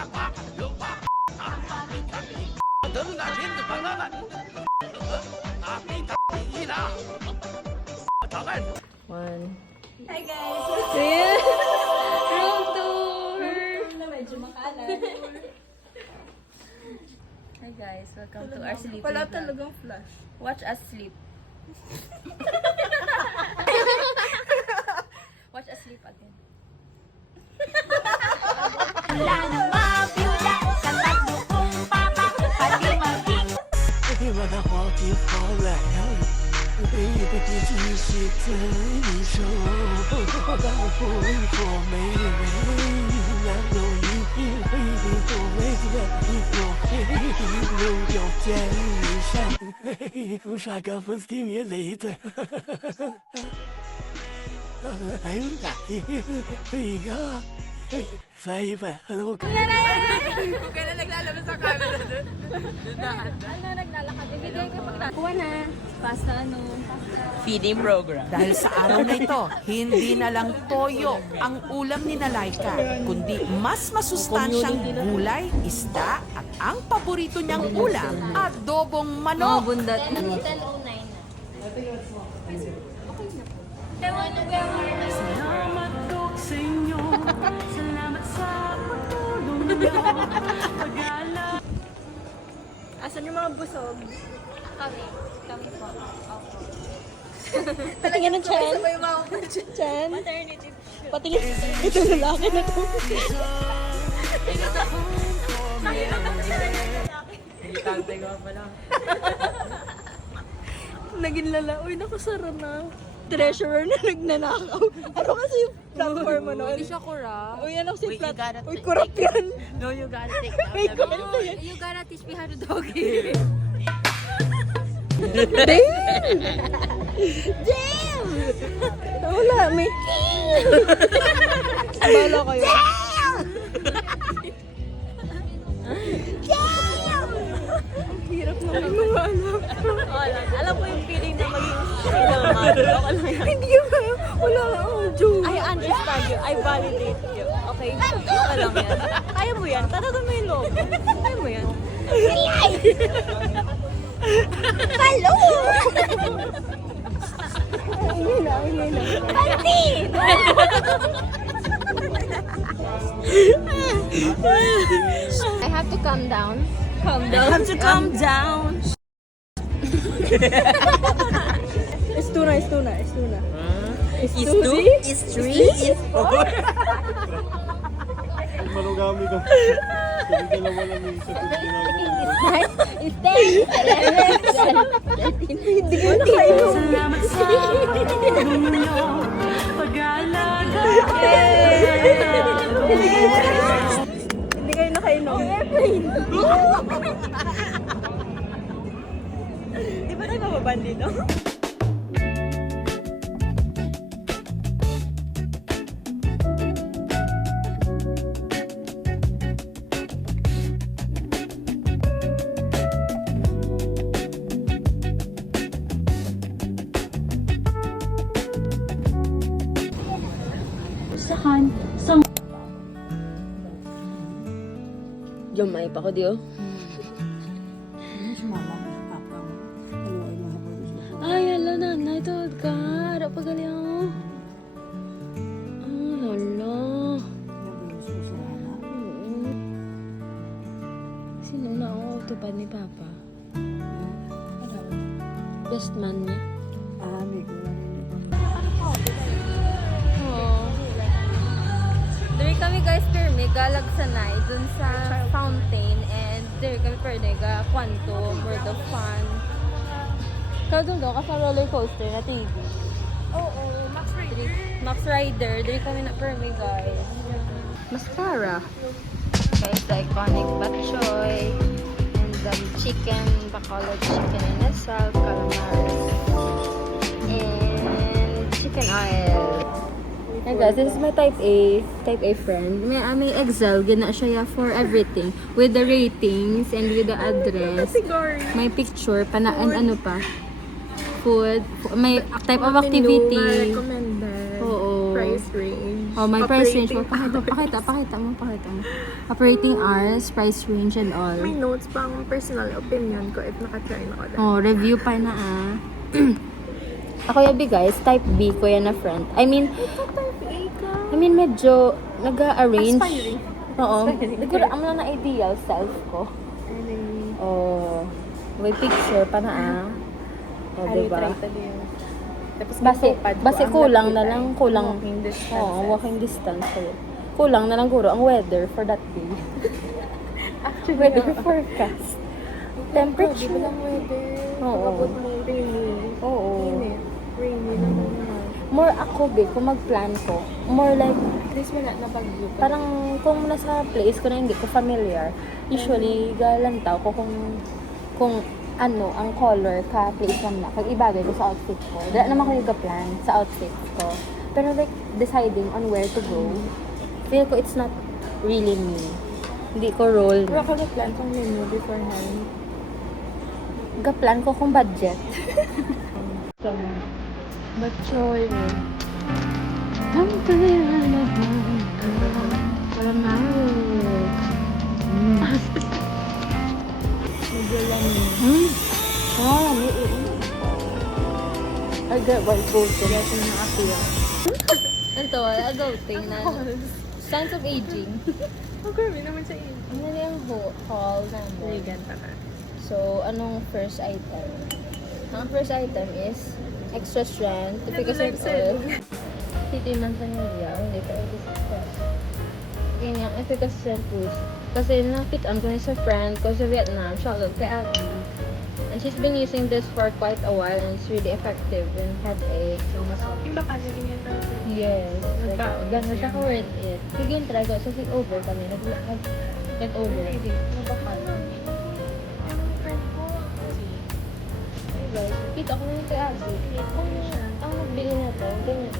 One. Hi guys! Room tour! Medyo makalat. Hi guys, welcome to our sleeping Wala vlog. talagang flash. Watch us sleep. Watch us sleep again.你们的黄皮跑来了，唯一的结局是在你手，当风说美味，难道一定会所谓的一朵黑溜掉在你上，不傻个粉丝也累的，哎呦哪一个？翻一翻，hello。 Kung kailan naglalabas sa camera doon. Ano naglalakad? Ibigay ko pag kuha na. Pasta ano? Feeding program. Dahil sa araw na ito, hindi na lang toyo ang ulam ni Laika, kundi mas masustansyang gulay, isda, at ang paborito niyang ulam, adobong Mga manok. bundat. 10:09 na. Salamat ko sa inyo, salamat sa pagtulong niyo, pag-ala. Asan yung mga busog? Kami po. Patingin ng chan. Sabay yung mga chan. Maternity. Patingin. Ito lalaki na to. Naging lala. Uy, nakasara na. Treasurer na nagnanakaw. Ano kasi yung platform mo nun? Hindi siya kura. Uy, ano kasi Wait, you gotta platform? Uy, take- kurap yan. No, you gotta take down May the kwento yan. You gotta teach me how to doggy. Damn! Wala, may bala kayo. Ang hirap naman mga alam. Alam ko yung feeling na maging single mother. Okay lang yan. Hindi ko kaya. Wala akong joke. I understand you. I validate you. Okay? Okay lang yan. Kaya mo yan. Tatagan mo yung loob. Kaya mo yan. Hello! Ingay na, ingay na. Pantin! I have to calm down. Calm down. Have to calm down. Istuna, istuna, istuna. Is two? Is three? Is four? Manugami ka. Sabi dalawa lang yung sa Salamat sa pagtulong niyo, pag-alaga. Hindi kayo nakainom. Di ba tayo mababan dito? Jumay pa ko diyo. Ay, hala na, naitod ka. Harap pa gali ako. Ay, hala. Sino na ako tupad ni Papa? Best man niya. Oo. Dari kami guys, pero may galag sanay dun sa fountain and dari kami pero nega Quantum, World of Fun. Kaya doon daw, kasi roller coaster na 3D. Oo, Max Rider. Max Rider, dari kami na per guys. Mascara. Guys, the iconic bok choy and the chicken, Bacolod chicken inasal, calamares, and chicken oil. Hey guys, this is my type A friend. May Excel, gina siya for everything. With the ratings and with the address. May picture, and ano pa. Food, may type of activity. Recommended. Oo. Price price range. Oh, my price range. Pakita mo. Operating hours, price range and all. May notes pang personal opinion ko if naka-try na ko dahil. Oh, review pa na Ako yabi guys, type B ko yan na friend. I mean, medyo nag-arrange. Aspiring. Oo. Siguro, ang na ideal self ko. Oh, may picture pa na Oh, diba? Tapos Base kulang na lang, walking distance. Oo, walking distance. So, kulang na lang guro ang weather for that day. Actually, Weather forecast. Temperature. Bilang weather. Oo. Kapag mo rainy. Oo. Init. Rainy naman. More ako, kung mag-plan ko. More like, At least wala na pag-view. parang kung nasa place ko na hindi ko familiar, usually galantaw ko kung ano ang color ka place lang na kag ibagay ko sa outfit ko. Dala naman ko yung plan sa outfit ko. Pero like deciding on where to go, feel ko it's not really me. Hindi ko role. Pero ako nag-plan kong menu beforehand. Ga-plan ko kung budget. But sure. I get white gold. Ito, adulting na. Signs of aging. Oh, grabe naman sa iyo. Ano na yung haul namin? Vegan pa ka. So, anong first item? Ang first item is extra strength, efficacy oil. Titinan sa niya, hindi pa i-discuss. Ganyan, efficacy strength boost. Kasi nakit-an ko na sa friend ko sa Vietnam, shoutout kay Abby. And she's been using this for quite a while and it's really effective in headache. So, mas Yung baka na rin yung tawag. yes. Like, gano'n siya ka-worth it. Sige, try ko. So, over kami. Get over. Guys, kita ko na yung kay Abby. Ang nagbili na to, ganyan.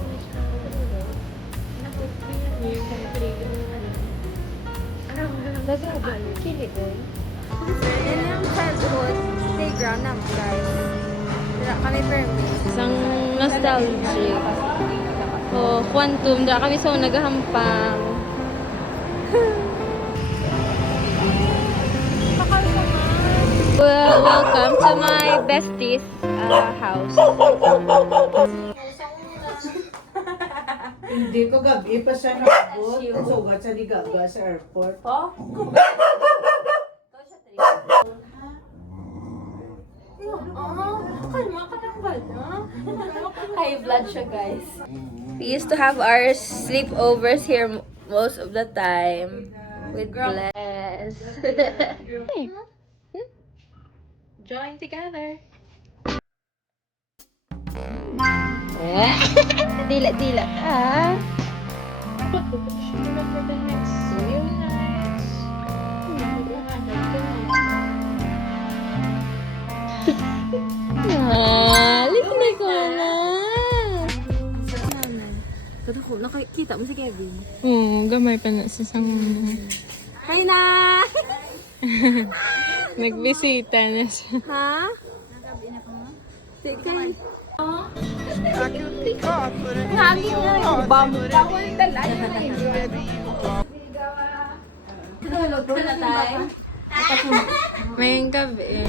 Kasi chili doon. Yan yung childhood playground namin, guys. Dira kami permit. Isang nostalgic. Oh, quantum. Dira kami sa nagahampang. Well, welcome to my bestie's house. Hindi ko gabi pa siya nakabot. Sugat sa Ligaga sa airport. High blood siya, guys. We used to have our sleepovers here most of the time. With Bless. Join together. Dila-dila ka. Remember the next really nice. Listening ko na. Nakikita mo si Kevin. Oo, gamay pa na sa sang... Hi na! Nagbisita na siya. Ha? Teka. Naging na yung bam. Bawal dala. Tulog ko na tayo. Mayang gabi.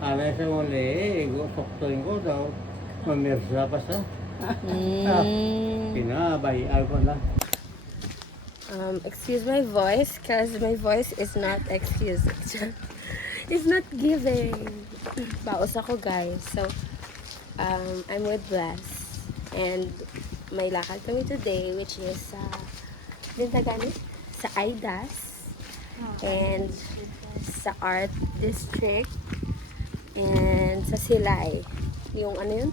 Alay sa wali, tuktoin ko daw. Mamirsa pa sa. Pinabay, ko na. Excuse my voice, because my voice is not excusing. It's not giving. Baos ako, guys. So, I'm with Bless. And may lakad kami today, which is sa Bintagani, sa IDAS, and sa Art District, and sa Silay. Yung ano yun?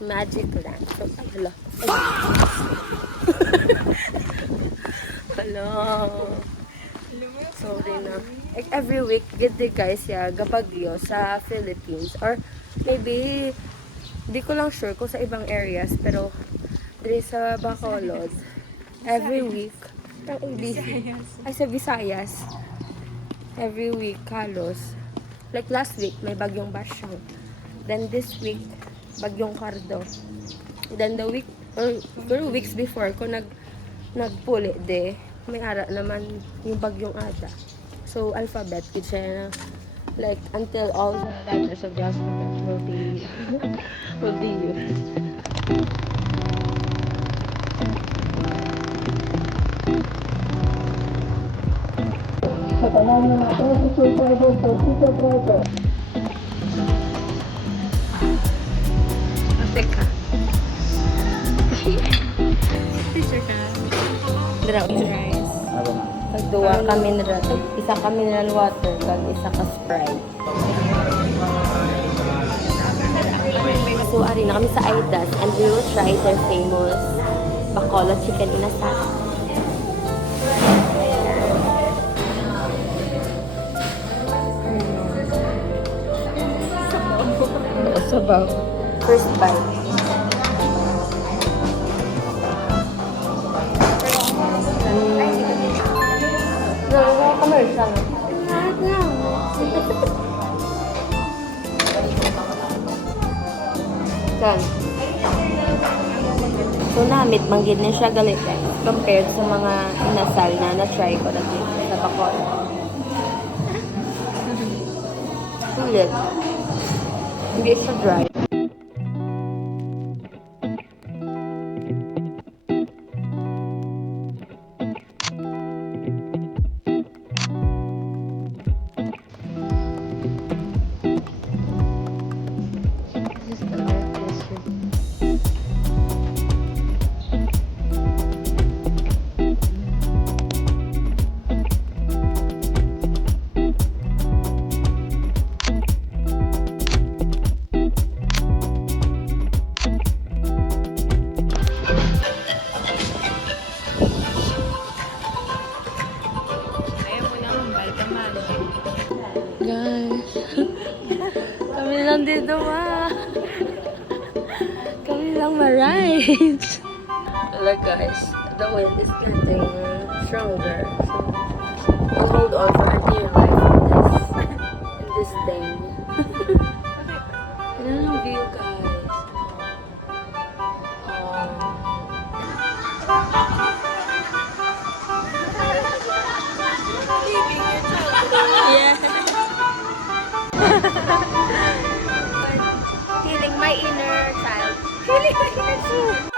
Magic Land. So, hello. Hello. Sorry na. Like every week, get the guys gabagyo sa Philippines. Or maybe, di ko lang sure kung sa ibang areas, pero Diri sa Bacolod. Every week. Ay, sa Visayas. Every week, halos. Like last week, may bagyong Basyang. Then this week, bagyong Cardo. Then the week, or 2 weeks before, ko nagpuli de, may ara naman yung bagyong Ada. So, alphabet, it's siya na, like, until all the letters of the alphabet will be used. Teka. Picture ka. Draw rice. Pagduwa ka mineral. Isa ka mineral water, kag isa ka Sprite. So, ari na kami sa Aidas and we will try their famous Bacolod chicken inasal. Sabaw. First bite. Commercial. Kan. So, namit manggid na siya galit guys. Compared sa mga inasal na na-try ko na dito sa Bacolod. Sulit. Hindi siya dry. Guys, kami lang dito kami lang ma-ride. Look guys, the wind is getting stronger. So, I'll hold on for a dear life in this thing. Ano ang view guys? Yeah. Healing my inner child. Healing my inner child.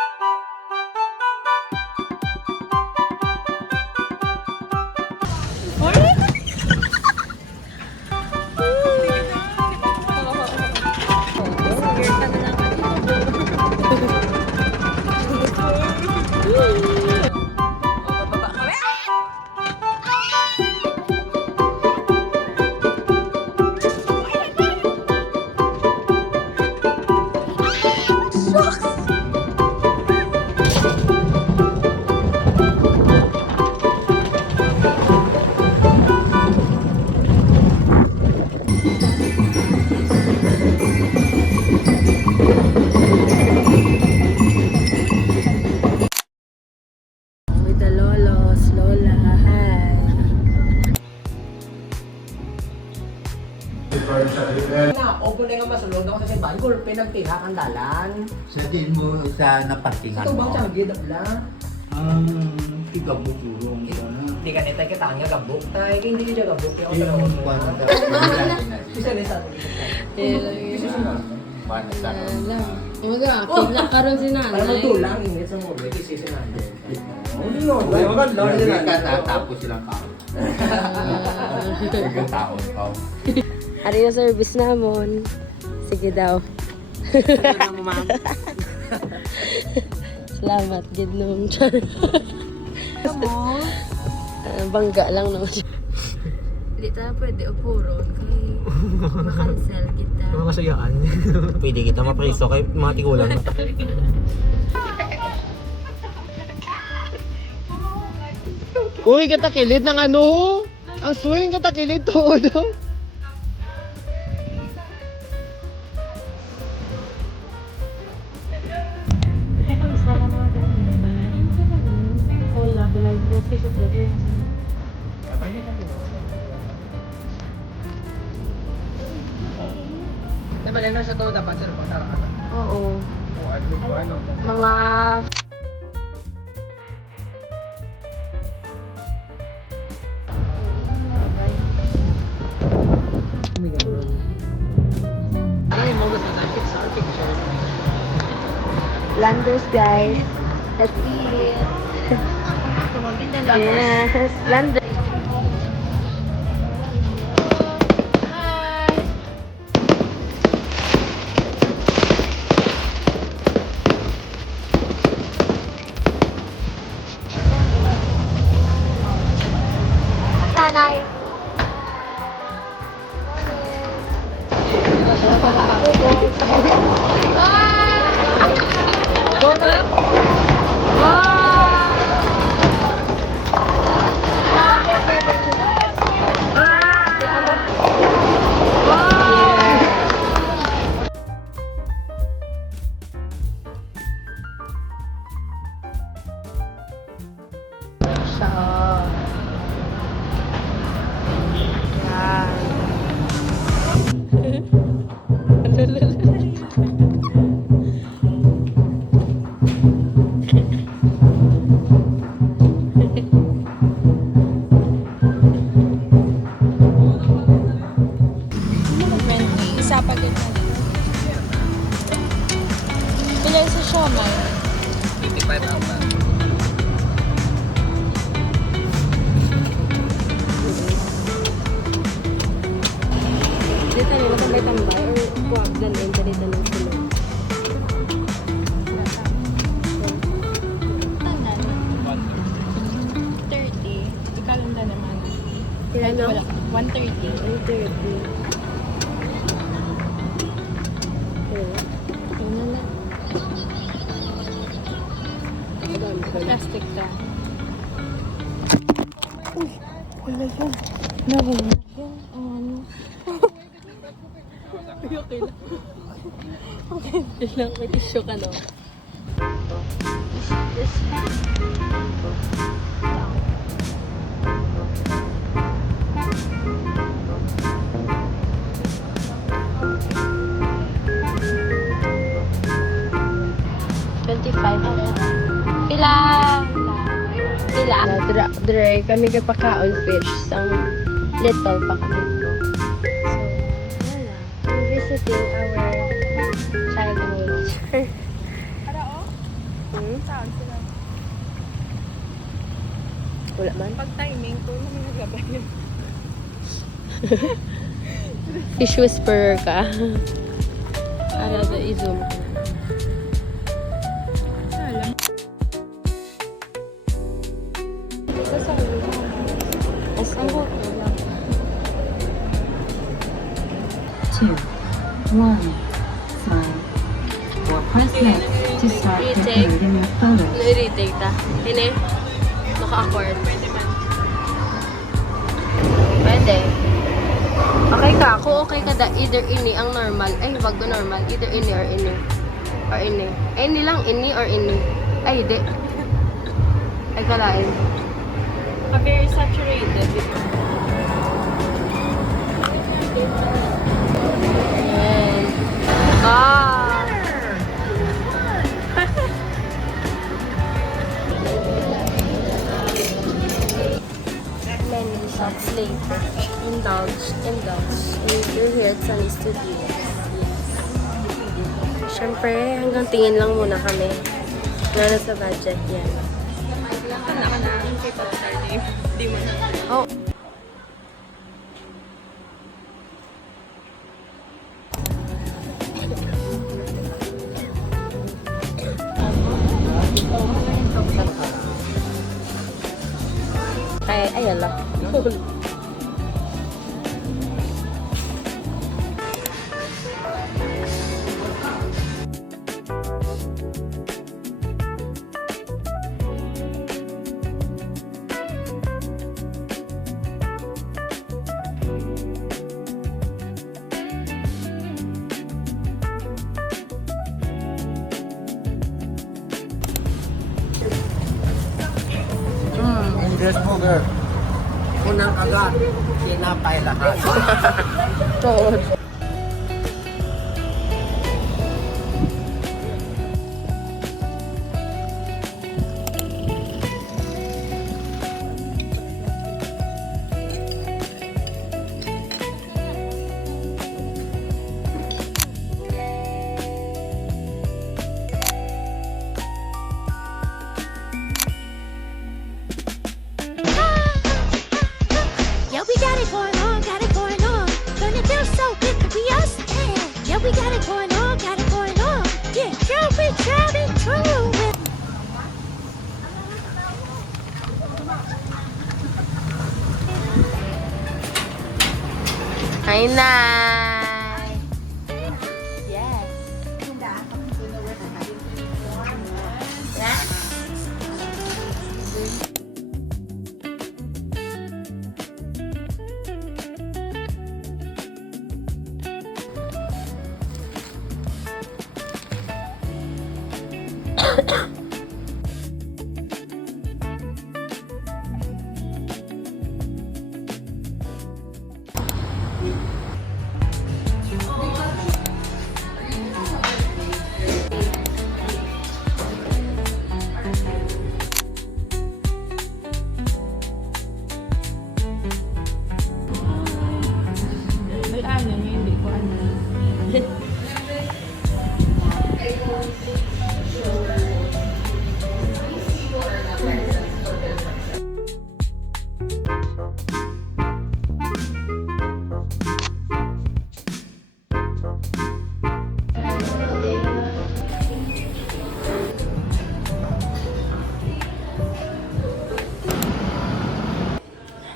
With the lolos, lola, hi. Opo na nga masulod ako sa Bangkol, pinagtira ang dalan. Sa din mo sa napartingan Ito bang mo. siyang gidap lang? Ang tigabutulong ka na. Hindi ka nitay kita nga gabok tay, hindi ka gabok. Yung kwan na Isa na sa Pigla karon si Para nanay. magtulang, ingit sa mga kasi si nanay. Hindi ka natapos silang tao. Sige taon tao. Ari yung service namon. Sige daw. Salamat, gid nung char. Bangga lang naman siya. Hindi tayo pwede upuron. Kaya makancel kita. Mga kasayaan. Pwede kita mapreso kay mga tigulang. Uy, katakilid ng ano? Ang swing katakilid todo. Salamat. Diba, na sa to, dapat sa lupa, tara. Oo. Ano? Mga Ano yung mga gusto sa Pixar picture? Landers, guys. That's it. Yes, Landers. Tanay. Isa pa ganyan. Kailan sa siomay? 55 ang ba? Dito tayo matambay-tambay or kuwag dalhin dito ng sila. Tanan. 30. Ikalanda naman. Kailan no? Wala. 130. 130. Plastic ka. Okay lang, may tissue ka no? Pila. Pila. Dre, kami kapakaon fish. Sang little pa kami. So, wala. We're visiting our childhood. Saan sila? Wala man. Pag timing ko, namin naglabay. Fish whisperer ka. Arado, i-zoom ko. Ang hotel lang. 2, 1, smile. Or press next to start Retake. recording your photos. Na-retake ta. Hine? Maka-accord. Pwede. Okay ka. Kung okay ka da, either ini ang normal. Ay, wag ko normal. Either ini or ini. Or ini. Ay, ini lang. Ini or ini. Ay, di. Ay, kalain. Very saturated. Ayan. Ah! Many shots later. Indulge. We're here at Sunny Studios. Yes. Siyempre, hanggang tingin lang muna kami. Wala sa budget yan. Oh. Ay, ayan lang. English burger. Full ng kagat. Tinapay lahat. Yeah, we got it going on, got it going on. Gonna feel so good to be us. Yeah, we got it going on, got it going on. Yeah, sure, we traveling through. Hi, Nay! Yes.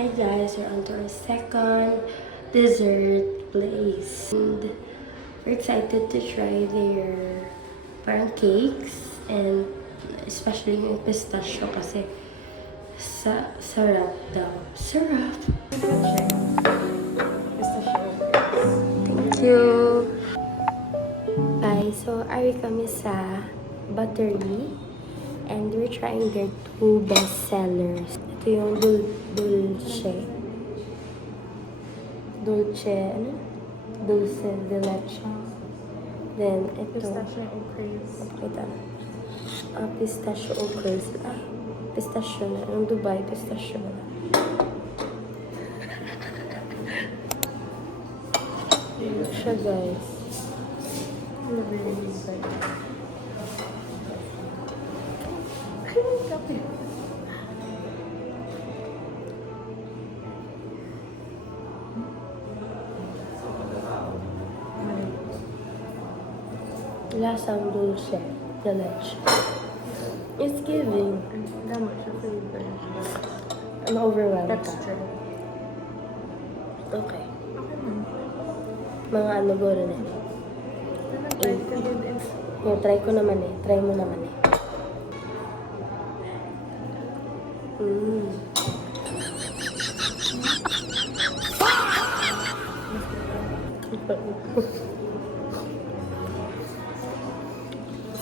Hi guys, we're on to our second dessert place. And we're excited to try their parang cakes and especially yung pistachio kasi sarap daw. Sarap! Thank you. Guys, so ari kami sa Buttery and we're trying their two best sellers. Ito yung dulce. Ano? Dulce de leche. Then, ito. Pistachio o craze. Ito. Pistachio o craze. Pistachio na. Yung Dubai, pistachio na. Yun siya, guys. Ano ba yung Dubai? Lasang dulce de leche. It's giving. I'm overwhelmed. Okay. Mga ano goro na. Yeah, try ko naman eh. Try mo naman eh.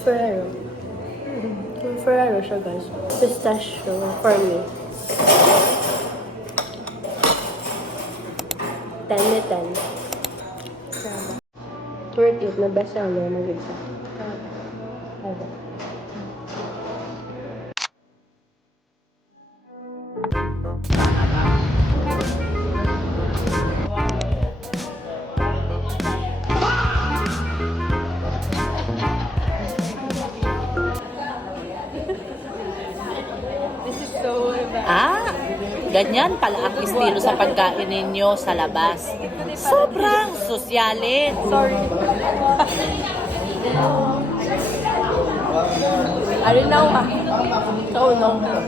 Ferrero. Yung Ferrero siya, guys. Pistachio for me. 10 na 10. Worth it na best seller na isa. Ganyan pala ang estilo sa pagkain ninyo sa labas. Sobrang sosyalin. Sorry. Arinaw ka. Kaunaw ka.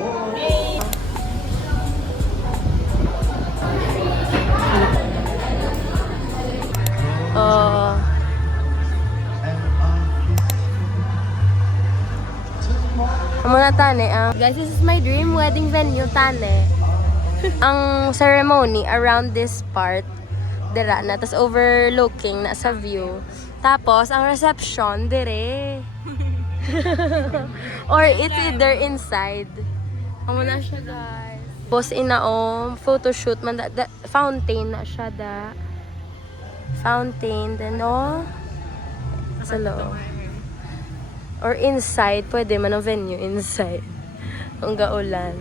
Muna tane, guys, this is my dream wedding venue, tane. Ang ceremony around this part, dira na, tas overlooking na sa view. Tapos, ang reception, dire. Or it's either inside. Amo na siya, guys. Boss inaom, photoshoot man fountain na siya da. Fountain no. Sa loob. Or inside, pwede man ang venue inside. Ang gaulan.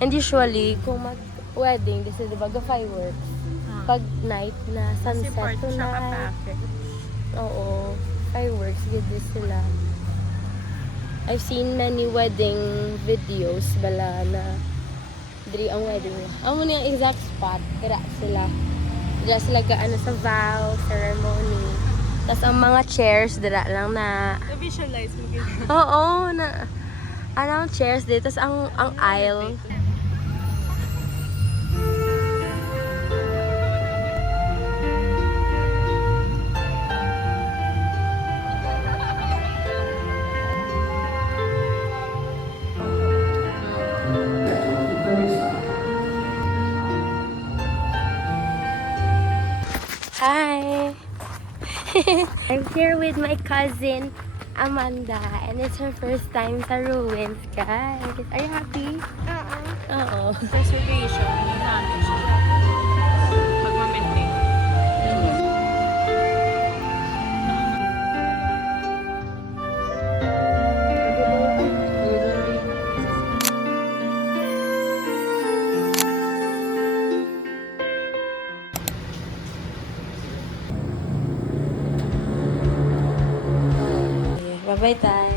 And usually, kung mag-wedding, kasi diba, fireworks. Pag night na, sunset tonight. Oo. Fireworks, ganda sila. I've seen many wedding videos bala na diri ang wedding nila. Amo ni ang exact spot, dira sila. Dira sila gaano sa vow ceremony. Tapos ang mga chairs dira lang na Na-visualize mo ganyan. oo, na ang chairs dito, tapos ang aisle. Hi! I'm here with my cousin Amanda, and it's her first time sa ruins, guys. Are you happy? Oo. Reservation, hindi namin siya. Pag-maintain. Bye-bye, Tay.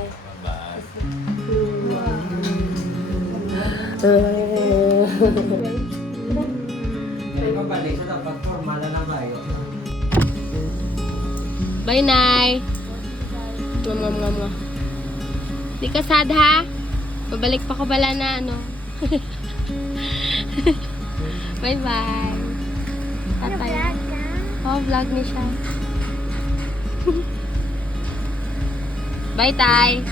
Hindi pa balik sa dapat formal na kayo. Bye, Nay. Mwah. Di ka sad, ha? Mabalik pa ko bala na, ano? Bye-bye. Tatay. Oh, vlog ni siya. Bye, Tay.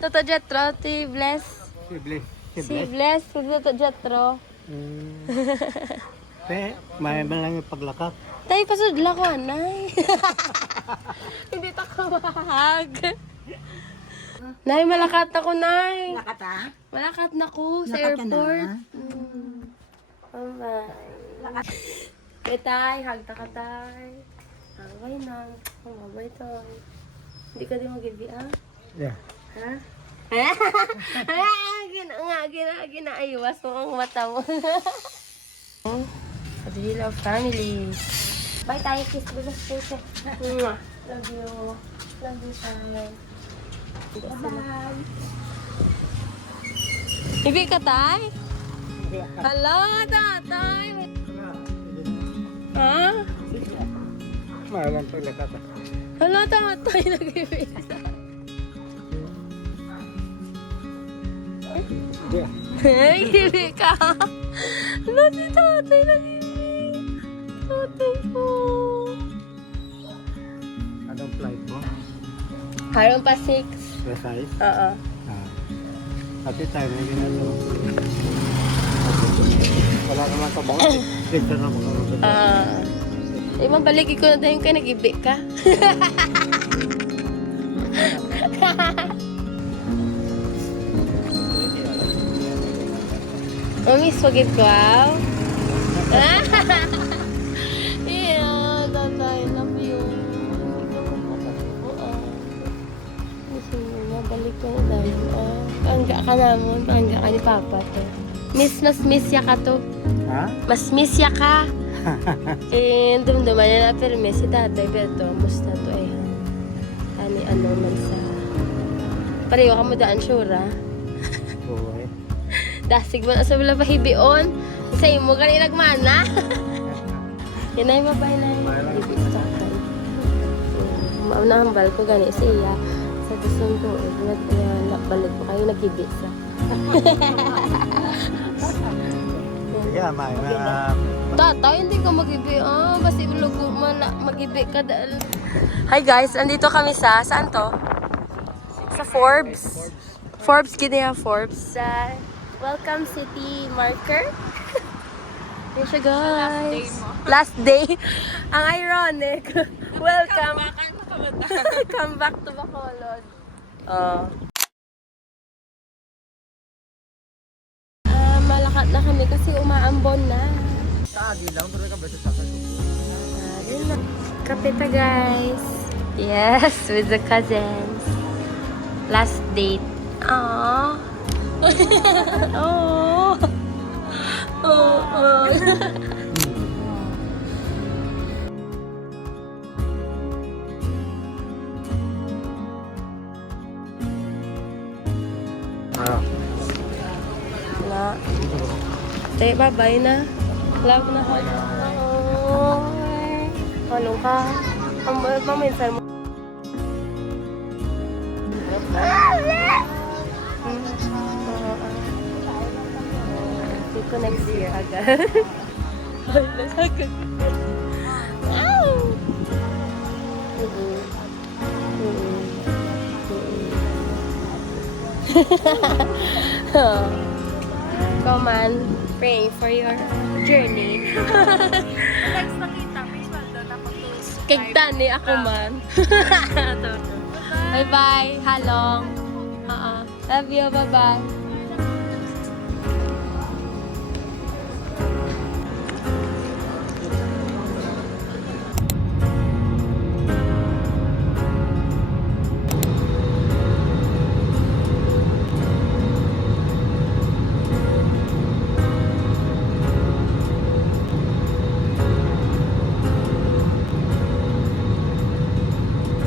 Toto Jetro, si Bless. Si Bless, si Toto Jetro. May lang yung paglakap. Tay, pasudla ko, Nay. Hindi ta kamahag. Nay, malakat ako, Nay. Lakat ha? Malakat na ko sa Lakat ka na, airport. ha? Bye-bye. Kay Tay, hag ta ka, Tay. Bye na. Bye, Tay. Hindi ka din mag-ibi, ah? Yeah. Ha? Ginaiwas mo ang mata mo. Sa The Love Family. Bye, Tay. Kiss. Kiss. Love you. Love you, Tay. Bye. Ibi ka, Tay? Hala, Tatay. Ha? Mahalang paglakap. Hala, Tatay. Nag-ibig sa... Nag-ibig ka? Hala, si Tatay nag-ibig. Tatay po. Anong flight mo? Harong pa 6. Precise? Oo. Pati tayo may ginagawa. Wala naman ka ba? Dito na mga Mabalik ko na tayo kayo nag-ibig ka. Miss, wagit ko, wow. Yeah, Tatay, love you. Mabalik ko na tayo. Paangga ka naman. Paangga ka ni Papa to. Miss, mas miss ya ka to. Ha? Mas miss ya ka. Dumduman niya na perme si Tatay. Pero musta to eh. Kani ano man sa... Pareho ka mo daan, sure ah. Oo eh. Dasig mo na sa wala pahibion. Sa imo ka nilagmana. Yan na yung mabay na yung ibig sa Tatay. Maunahambal ko gani siya. Sa gusto ko, balik ko kayo nag-ibig sa. Yeah, may Tatay, hindi ka mag-ibig. Basta ilugo mo na mag-ibig ka dahil. Hi guys, andito kami sa, saan to? Sa Forbes. Forbes, gina Forbes. Sa Welcome City Marker. Yan siya guys. Last day. Ang ironic. Welcome. Come back to Bacolod. Malakat na kami kasi umaambon na. Taagi lang, pero ka ba sa sakal? Ayun na. Kapita guys. Yes, with the cousins. Last date. Aww. Oh. Oh. Na. Say bye-bye na. Love na ako. Oh. Ano ka? Paminsan mo. See ko next year agad. Balas agad. Ow! Come on, pray for your journey. Next nakita, may sweldo na Kigtani ako man. Bye-bye. Halong. Love you. Bye-bye.